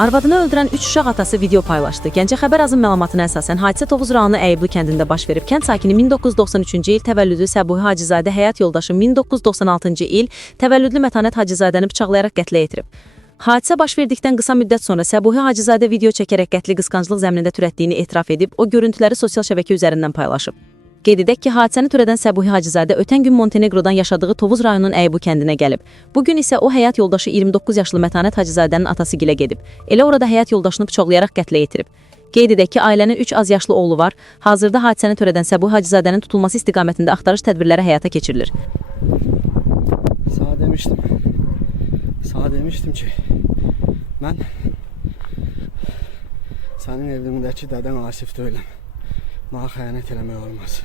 Arvadını öldürən 3 uşaq atası video paylaşdı. Gəncə xəbər azın məlumatına əsasən hadisə Tovuz rayonu Əyibli kəndində baş verib. Kənd sakini 1993-cü il təvəllüdlü Səbuhi Hacızadə həyat yoldaşı 1996-cı il təvəllüdlü Mətanət Hacızadəni bıçaqlayaraq qətlə yetirib. Hadisə baş verdikdən qısa müddət sonra Səbuhi Hacızadə video çəkərək qətli qısqanclıq zəminində törətdiyini etiraf edib, o görüntüləri sosial şəbəkə üzərindən paylaşıb. Qeyd edək ki, hadisəni törədən Səbuhi Hacızadə ötən gün Montenegrodan yaşadığı Tovuz rayonunun Əyibli kəndinə gəlib. Bugün isə o həyat yoldaşı 29 yaşlı Mətanət Hacızadənin atası gilə gedib. Elə orada həyat yoldaşını bıçaqlayaraq qətlə yetirib. Qeyd edək ki, ailənin 3 az yaşlı oğlu var. Hazırda hadisəni törədən Səbuhi Hacızadənin tutulması istiqamətində axtarış tədbirləri həyata keçirilir. Sana demiştim ki, mən sənin evindəki dədən Asif deyiləm. Mənə xəyanət eləmək olmaz.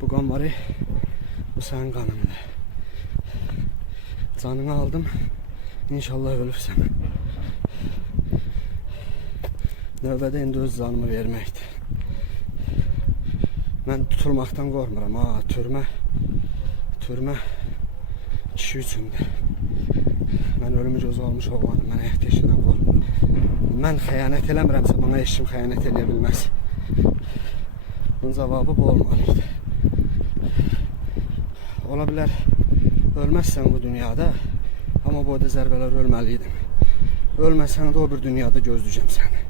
Bu qan var, bu sənin qanındır. Canını aldım, inşallah ölürsən. Növbədə indi öz canımı verməkdir. Mən tutulmaqdan qormuram, türmə kişi üçündür. Mən ölümü gözü olmuş olmadım, mən həyat yaşından qormuram. Mən xəyanət eləmirəmsə, bana heç kim xəyanət eləyə bilməz. Bunun cavabı bu olmalıydı. Ola bilər, ölməzsən bu dünyada, amma bu da zərbələr ölməliydim. Ölməsən də o bir dünyada gözləyəcəm səni.